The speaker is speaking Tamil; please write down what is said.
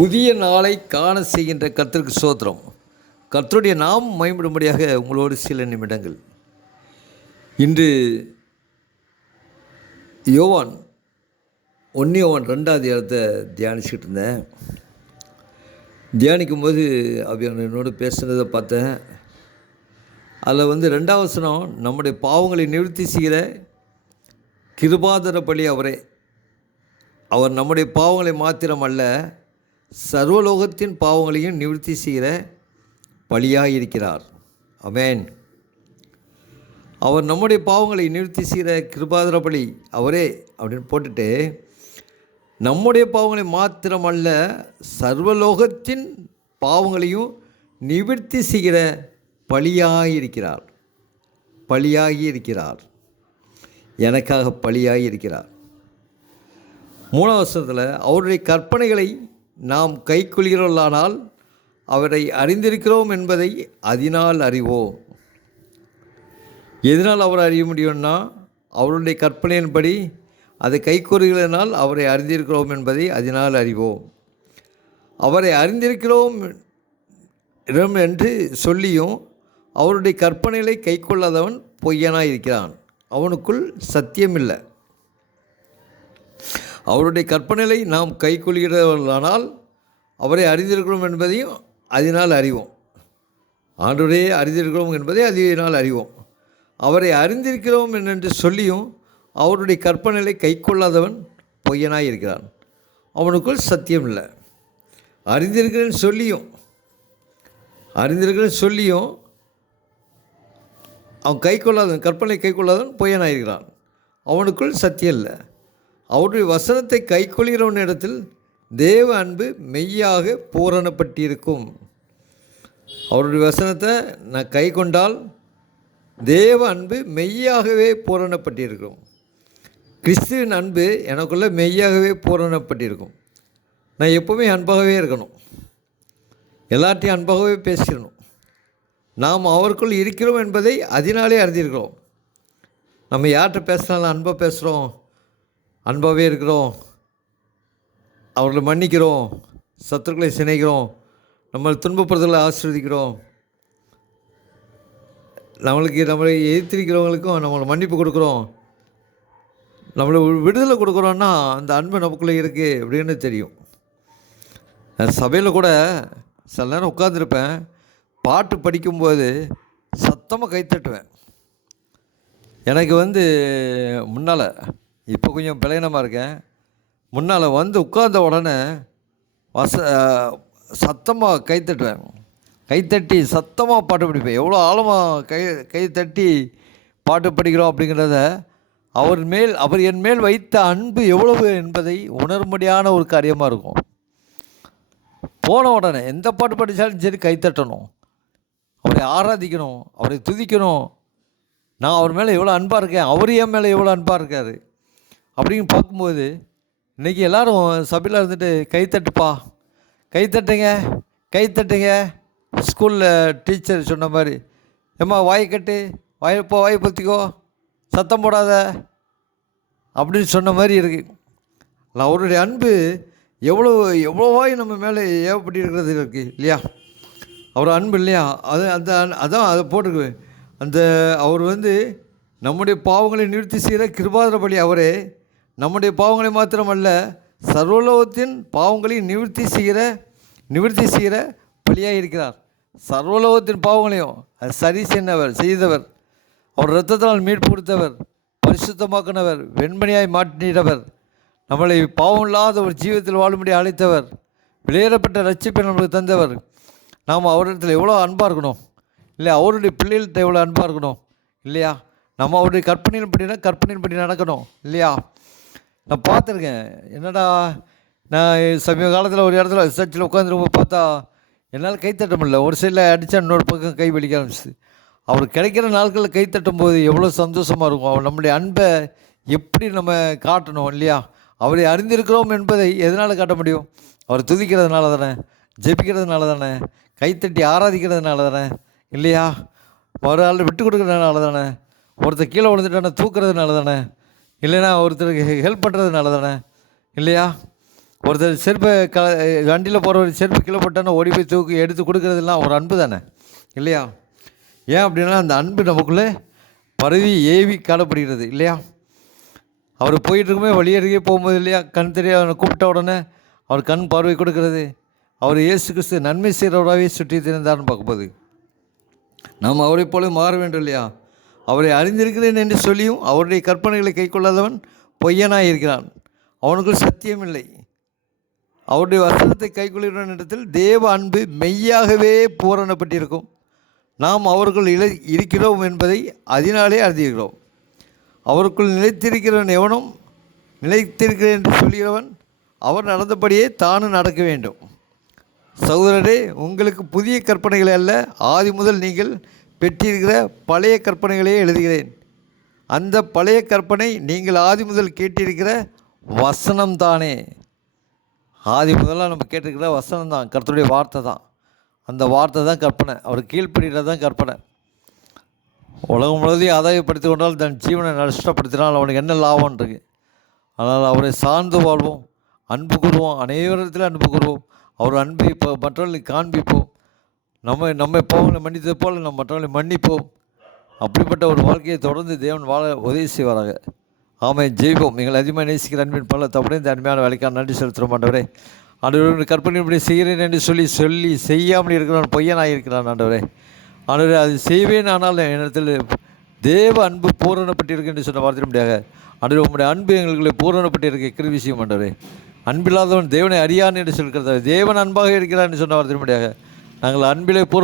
புதிய நாளை காண செய்கின்ற கர்த்தருக்கு ஸ்தோத்திரம். கர்த்தருடைய நாமம் மகிமைப்படும்படியாக உங்களோடு சில நிமிடங்கள். இன்று யோவான் 1 யோவான் 2வது இடத்தை தியானிச்சுக்கிட்டு இருந்தேன். தியானிக்கும்போது அவங்க என்னோடு பேசுனதை பார்த்தேன். அதில் 2வது வசனம், நம்முடைய பாவங்களை நிவர்த்தி செய்கிற கிருபாதர பலி அவரே. அவர் நம்முடைய பாவங்களை மாத்திரம் அல்ல, சர்வலோகத்தின் பாவங்களையும் நிவர்த்தி செய்கிற பலியாக இருக்கிறார். ஆமென். அவர் நம்முடைய பாவங்களை நிவர்த்தி செய்கிற கிருபாதர பலி அவரே அப்படின்னு போட்டுட்டு, நம்முடைய பாவங்களை மாத்திரம் அல்ல, சர்வலோகத்தின் பாவங்களையும் நிவர்த்தி செய்கிற பலியாகி இருக்கிறார். பலியாகி இருக்கிறார், எனக்காக பலியாகி இருக்கிறார். 3வது வசனத்தில், அவருடைய கற்பனைகளை நாம் கைக்கொள்கிறோம்லானால் அவரை அறிந்திருக்கிறோம் என்பதை அதனால் அறிவோம். எதனால் அவரை அறிய முடியும்னா, அவருடைய கற்பனையின்படி அதை கைக்கொள்கிறனால் அவரை அறிந்திருக்கிறோம் என்பதை அதனால் அறிவோம். அவரை அறிந்திருக்கிறோம் என்று சொல்லியும் அவருடைய கற்பனைகளை கைக்கொள்ளாதவன் பொய்யனாக இருக்கிறான், அவனுக்குள் சத்தியமில்லை. அவருடைய கற்பனைகளை நாம் கைக்கொள்கிறவர்களானால் அவரை அறிந்திருக்கிறோம் என்பதையும் அதனால் அறிவோம். ஆண்டவரே அறிந்திருக்கிறோம் என்பதை அதனால் அறிவோம். அவரை அறிந்திருக்கிறோம் என்று சொல்லியும் அவருடைய கற்பனைகளை கைக்கொள்ளாதவன் பொய்யனாய் இருக்கிறான், அவனுக்குள் சத்தியம் இல்லை. அறிந்திருக்கிறேன்னு சொல்லியும் அவன் கைக்கொள்ளாதவன், கற்பனை கைக்கொள்ளாதவன் பொய்யனாக இருக்கிறான், அவனுக்குள் சத்தியம் இல்லை. அவருடைய வசனத்தை கைக்கொள்கிறவன் இடத்தில் தேவ அன்பு மெய்யாக பூரணப்பட்டிருக்கும். அவருடைய வசனத்தை நான் கை கொண்டால் தேவ அன்பு மெய்யாகவே பூரணப்பட்டிருக்கும். கிறிஸ்துவின் அன்பு எனக்குள்ளே மெய்யாகவே பூரணப்பட்டிருக்கும். நான் எப்போவுமே அன்பாகவே இருக்கணும், எல்லார்ட்டையும் அன்பாகவே பேசிடணும். நாம் அவருக்குள் இருக்கிறோம் என்பதை அதனாலே அறிந்திருக்கிறோம். நம்ம யார்கிட்ட பேசினாலும் அன்பாக பேசுகிறோம், அன்பாகவே இருக்கிறோம், அவர்களை மன்னிக்கிறோம், சத்துருக்களை சிநேகிக்கிறோம், நம்மளை துன்பப்படுறதுகளை ஆசீர்வதிக்கிறோம், நம்மளை எதிர்த்திருக்கிறவங்களுக்கும் நம்மளை மன்னிப்பு கொடுக்குறோம், நம்மளை விடுதலை கொடுக்குறோன்னா அந்த அன்பு நமக்குள்ளே இருக்குது அப்படின்னு தெரியும். சபையில் கூட சில நேரம் உட்காந்துருப்பேன், பாட்டு படிக்கும்போது சத்தமாக கைத்தட்டுவேன். எனக்கு முன்னால் இப்போ கொஞ்சம் பலகீனமாக இருக்கேன். முன்னால் உட்கார்ந்த உடனே சத்தமாக கைத்தட்டுவேன். கைத்தட்டி சத்தமாக பாட்டு படிப்பேன். எவ்வளோ ஆழமாக கைத்தட்டி பாட்டு படிக்கிறோம் அப்படிங்கிறத அவர் என் மேல் வைத்த அன்பு எவ்வளவு என்பதை உணர்மடியான ஒரு காரியமாக இருக்கும். போன உடனே எந்த பாட்டு படித்தாலும் சரி கைத்தட்டணும், அவரை ஆராதிக்கணும், அவரை துதிக்கணும். நான் அவர் மேலே எவ்வளோ அன்பாக இருக்கேன், அவர் என் மேலே எவ்வளோ அன்பாக இருக்கார் அப்படின்னு பார்க்கும்போது, இன்றைக்கி எல்லோரும் சபையில் இருந்துட்டு கைத்தட்டுப்பா, கைத்தட்டுங்க. ஸ்கூலில் டீச்சர் சொன்ன மாதிரி, ஏம்மா வாயை கட்டு, வாயை பற்றிக்கோ, சத்தம் போடாத அப்படின்னு சொன்ன மாதிரி இருக்குது. அவருடைய அன்பு எவ்வளோவாய் நம்ம மேலே ஏவப்பட்டு இருக்கிறது இருக்குது இல்லையா? அவர் அன்பு இல்லையா? அதான் அதை போட்டிருக்கு. அவர் நம்முடைய பாவங்களை நிவர்த்தி செய்கிற கிருபாதர பலி அவரே. நம்முடைய பாவங்களை மாத்திரமல்ல, சர்வலோகத்தின் பாவங்களையும் நிவர்த்தி செய்கிற பலியாக இருக்கிறார். சர்வலோகத்தின் பாவங்களையும் அது சரி செய்தவர். அவர் இரத்தத்தால் மீட்பு கொடுத்தவர், பரிசுத்தமாக்கினவர், வெண்மணியாய் மாற்றினவர், நம்மளை பாவம் இல்லாத ஒரு ஜீவத்தில் வாழும்படி அழைத்தவர், வெளியேறப்பட்ட ரட்சிப்பை நம்மளுக்கு தந்தவர். நாம் அவரிடத்தில் எவ்வளோ அன்பாக இருக்கணும் இல்லையா? அவருடைய பிள்ளைகள்கிட்ட எவ்வளோ அன்பாக இருக்கணும் இல்லையா? நம்ம அவருடைய கற்பனையின்படி நடக்கணும் இல்லையா? நான் பார்த்துருக்கேன். என்னடா, நான் சமீப காலத்தில் ஒரு இடத்துல சர்ச்சில் உட்காந்துருக்கும் பார்த்தா என்னால் கைத்தட்ட முடியல. ஒரு சைடில் அடித்தா இன்னொரு பக்கம் கை வலிக்க ஆரம்பிச்சு. அவர் கிடைக்கிற நாட்களில் கைத்தட்டும் போது எவ்வளோ சந்தோஷமாக இருக்கும். அவர் நம்முடைய அன்பை எப்படி நம்ம காட்டணும் இல்லையா? அவரை அறிந்திருக்கிறோம் என்பதை எதனால் காட்ட முடியும்? அவர் துதிக்கிறதுனால தானே, ஜெபிக்கிறதுனால தானே, கைத்தட்டி ஆராதிக்கிறதுனால தானே இல்லையா? ஒரு ஆள் விட்டு கொடுக்குறதுனால தானே, ஒருத்தர் கீழே விழுந்துட்டானே தூக்குறதுனால தானே, இல்லைன்னா ஒருத்தருக்கு ஹெல்ப் பண்ணுறதுனால தானே இல்லையா? ஒருத்தர் செருப்பை வண்டியில் போகிற ஒரு செருப்பு கீழே போட்டானா ஓடி போய் தூக்கி எடுத்து கொடுக்குறதெல்லாம் ஒரு அன்பு தானே, இல்லையா? ஏன் அப்படின்னா அந்த அன்பு நமக்குள்ளே பரவி ஏவி காணப்படுகிறது, இல்லையா? அவர் போயிட்டுருக்குமே வழியருகே போகும்போது, இல்லையா, கண் தெரிய அவனை கூப்பிட்ட உடனே அவர் கண் பார்வை கொடுக்கறது, அவர் இயேசு கிறிஸ்து நன்மை செய்கிறவராகவே சுற்றி திரிந்தார்னு பார்க்கும்போது நாம் அவரை போல மாற வேண்டும், இல்லையா? அவரை அறிந்திருக்கிறேன் என்று சொல்லியும் அவருடைய கற்பனைகளை கை கொள்ளாதவன் பொய்யனாக இருக்கிறான், அவனுக்குள் சத்தியம் இல்லை. அவருடைய வசனத்தை கைக்கொள்கிற இடத்தில் தேவ அன்பு மெய்யாகவே பூரணப்பட்டிருக்கும். நாம் அவருக்குள் இருக்கிறோம் என்பதை அதனாலே அறிந்திருக்கிறோம். அவருக்குள் நிலைத்திருக்கிறவன் எவனும் நிலைத்திருக்கிறேன் என்று சொல்கிறவன் அவர் நடந்தபடியே தானும் நடக்க வேண்டும். சகோதரரே, உங்களுக்கு புதிய கற்பனைகளை அல்ல, ஆதி முதல் நீங்கள் பெற்றிருக்கிற பழைய கற்பனைகளையே எழுதுகிறேன். அந்த பழைய கற்பனை நீங்கள் ஆதி முதல் கேட்டிருக்கிற வசனம்தானே. ஆதி முதலாக நம்ம கேட்டிருக்கிற வசனம் தான், கர்த்தருடைய வார்த்தை தான். அந்த வார்த்தை தான் கற்பனை, அவர் கீழ்ப்படுகிறது தான் கற்பனை. உலகம் முழுவதையும் ஆதாயப்படுத்தி கொண்டால் தன் ஜீவனை நஷ்டப்படுத்தினால் அவனுக்கு என்ன லாபம் இருக்கு? ஆனால் அவரை சார்ந்து வாழ்வோம், அன்பு கூறுவோம், அனைவரிடத்தில் அன்பு கூறுவோம், அவர் அன்பை இப்போ மற்றவர்களுக்கு காண்பிப்போம். நம்மை போவங்களை மன்னித்தது போல் நம்ம மற்றவர்களை மன்னிப்போம். அப்படிப்பட்ட ஒரு வாழ்க்கையை தொடர்ந்து தேவன் வாழ உதவி செய்வாராக. ஆமாம், ஜெயிப்போம். நீங்கள் அதிகமாக நேசிக்கிற அன்பின் பல தப்புடைய இந்த அருமையான வேலைக்கான நன்றி செலுத்துகிறோம் ஆண்டவரே. ஆண்டவரே, கற்பனைப்படி செய்கிறேன் என்று சொல்லி செய்யாமல் இருக்கிறான் பொய்யனாக இருக்கிறான் ஆண்டவரே. ஆண்டவரே, அது செய்வேன், ஆனால் என்னிடத்தில் தேவ அன்பு பூரணப்பட்டிருக்கு என்று சொன்ன வார்த்தை முடியாது. ஆண்டவரே, உங்களுடைய அன்பு எங்களுக்கு பூரணப்பட்டிருக்க கிருபை செய்யும் ஆண்டவரே. அன்பில்லாதவன் தேவனை அறியான் என்று சொல்கிறது. தேவன் அன்பாக இருக்கிறான் என்று சொன்ன வார்த்தை முடியாது. நாங்கள் அன்பிலே பூரண